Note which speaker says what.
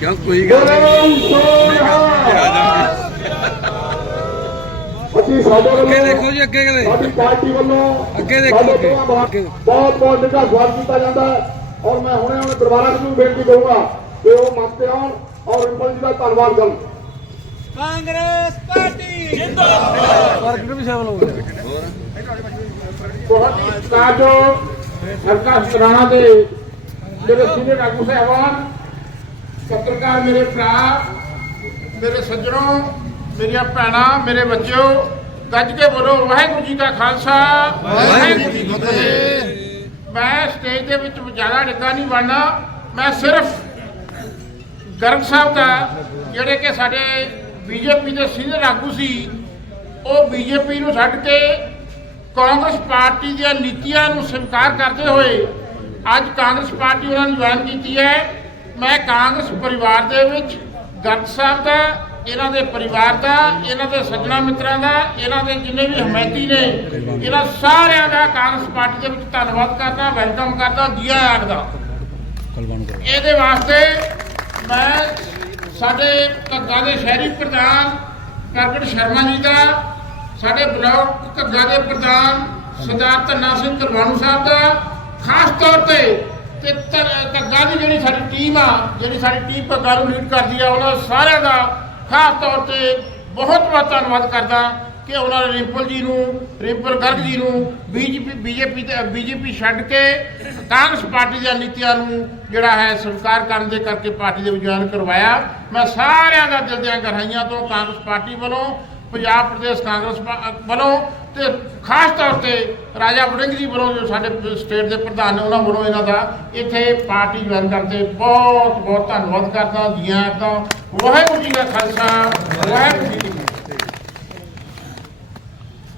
Speaker 1: ਕਿਉਂ? ਕੋਈ ਗੱਲ
Speaker 2: ਅਸੀਂ ਸਾਡੇ
Speaker 1: ਅੱਗੇ ਦੇਖੋ ਜੀ ਅੱਗੇ ਕਦੇ
Speaker 2: ਸਾਡੀ ਪਾਰਟੀ ਵੱਲੋਂ
Speaker 1: ਅੱਗੇ ਦੇਖੋ, ਅੱਗੇ,
Speaker 2: ਬਹੁਤ। ਬਹੁਤ ਨਿੱਘਾ ਸਵਾਗਤ ਕੀਤਾ ਜਾਂਦਾ ਹੈ। ਔਰ ਮੈਂ ਹੁਣੇ ਹੁਣੇ ਦਰਬਾਰਾ ਨੂੰ ਬੇਨਤੀ ਕਰੂੰਗਾ ਕਿ ਉਹ ਮੰਚ ਤੇ ਆਉਣ ਔਰ ਰਿੰਪਲ ਜੀ ਦਾ ਧੰਨਵਾਦ ਕਰਨ।
Speaker 3: ਕਾਂਗਰਸ ਪਾਰਟੀ।
Speaker 1: ਵਰਕਰ ਵੀ ਸ਼ਾਮਲ ਹੋ ਗਏ
Speaker 2: ਬਹੁਤ ਹੀ ਸਤਾਜੋ ਹਲਕਾ ਸਤਰਾਣਾ ਦੇ ਮੇਰੇ ਸੀਨੀਅਰ ਆਗੂ ਸਾਹਿਬਾਨ ਪੱਤਰਕਾਰ ਮੇਰੇ ਭਰਾ ਮੇਰੇ ਸੱਜਣੋ ਮੇਰੀਆਂ ਭੈਣਾਂ ਮੇਰੇ ਬੱਚਿਓ ਗੱਜ ਕੇ ਬੋਲੋ ਵਾਹਿਗੁਰੂ ਜੀ ਕਾ ਖਾਲਸਾ। ਵਾਹਿਗੁਰੂ ਜੀ ਕੀ ਫਤਿਹ। ਮੈਂ ਸਟੇਜ ਦੇ ਵਿੱਚ ਜ਼ਿਆਦਾ ਡਿੱਗਾ ਨਹੀਂ ਬਣਨਾ। ਮੈਂ ਸਿਰਫ ਗਰਗ ਸਾਹਿਬ ਦਾ ਜਿਹੜੇ ਕਿ ਸਾਡੇ ਬੀਜੇਪੀ ਦੇ ਸੀਨੀਅਰ ਆਗੂ ਸੀ ਉਹ ਬੀਜੇਪੀ ਨੂੰ ਛੱਡ ਕੇ ਕਾਂਗਰਸ ਪਾਰਟੀ ਦੀਆਂ ਨੀਤੀਆਂ ਨੂੰ ਸਵੀਕਾਰ ਕਰਦੇ ਹੋਏ ਅੱਜ ਕਾਂਗਰਸ ਪਾਰਟੀ ਉਹਨਾਂ ਨੇ ਜੁਆਇਨ ਕੀਤੀ ਹੈ। ਮੈਂ ਕਾਂਗਰਸ ਪਰਿਵਾਰ ਦੇ ਵਿੱਚ ਗਰਗ ਸਾਹਿਬ ਦਾ, ਇਹਨਾਂ ਦੇ ਪਰਿਵਾਰ ਦਾ, ਇਹਨਾਂ ਦੇ ਸੱਜਣਾ ਮਿੱਤਰਾਂ ਦਾ, ਇਹਨਾਂ ਦੇ ਜਿੰਨੇ ਵੀ ਹਮਾਇਤੀ ਨੇ, ਇਹਨਾਂ ਸਾਰਿਆਂ ਦਾ ਕਾਂਗਰਸ ਪਾਰਟੀ ਦੇ ਵਿੱਚ ਧੰਨਵਾਦ ਕਰਦਾ, ਵੈਲਕਮ ਕਰਦਾ ਜੀ ਆਇਆਂ ਇਹਦੇ ਵਾਸਤੇ ਮੈਂ ਸਾਡੇ ਘੱਗਾ ਦੇ ਸ਼ਹਿਰੀ ਪ੍ਰਧਾਨ ਪ੍ਰਗਟ ਸ਼ਰਮਾ ਜੀ ਦਾ, ਸਾਡੇ ਬਲਾਕ ਘੱਗਾ ਦੇ ਪ੍ਰਧਾਨ ਸਰਦਾਰ ਧੰਨਾ ਸਿੰਘ ਕਰਵਾਣੂ ਸਾਹਿਬ ਦਾ, ਖਾਸ ਤੌਰ ਤੇ ਤੇ ਜਿਹੜੀ ਸਾਡੀ ਟੀਮ ਆ, ਜਿਹੜੀ ਸਾਡੀ ਟੀਮ ਘੱਗਾ ਨੂੰ ਲੀਡ ਕਰਦੀ ਆ, ਉਹਨਾਂ ਸਾਰਿਆਂ ਦਾ ਖਾਸ ਤੌਰ ਤੇ ਬਹੁਤ ਬਹੁਤ ਧੰਨਵਾਦ ਕਰਦਾ ਕਿ ਉਹਨਾਂ ਨੇ ਰਿੰਪਲ ਜੀ ਨੂੰ, ਰਿੰਪਲ ਗਰਗ ਜੀ ਨੂੰ ਬੀਜੇਪੀ ਬੀਜੇਪੀ ਤੇ, ਬੀਜੇਪੀ ਛੱਡ ਕੇ ਕਾਂਗਰਸ ਪਾਰਟੀ ਦੀਆਂ ਨੀਤੀਆਂ ਨੂੰ ਜਿਹੜਾ ਹੈ ਸਵੀਕਾਰ ਕਰਨ ਦੇ ਕਰਕੇ ਪਾਰਟੀ ਦੇ ਵਿੱਚ ਕਰਵਾਇਆ। ਮੈਂ ਸਾਰਿਆਂ ਦਾ ਦਿਲ ਦੀਆਂ ਗਹਿਰਾਈਆਂ ਤੋਂ ਕਾਂਗਰਸ ਪਾਰਟੀ ਵੱਲੋਂ ਪੰਜਾਬ ਪ੍ਰਦੇਸ਼ ਕਾਂਗਰਸ ਪਾ- ਵੱਲੋਂ ਤੇ ਖਾਸ ਤੌਰ ਤੇ ਰਾਜਾ ਵੜਿੰਗ ਜੀ ਵੱਲੋਂ ਜੋ ਸਾਡੇ ਸਟੇਟ ਦੇ ਪ੍ਰਧਾਨ ਨੇ ਉਹਨਾਂ ਵੱਲੋਂ ਇਹਨਾਂ ਦਾ ਇੱਥੇ ਪਾਰਟੀ ਜੁਆਇਨ ਕਰਦੇ ਬਹੁਤ ਬਹੁਤ ਧੰਨਵਾਦ ਕਰਦਾ ਜੀਆਂ ਤਾਂ ਵਾਹਿਗੁਰੂ ਜੀ ਦਾ ਖਾਲਸਾ, ਵਾਹਿਗੁਰੂ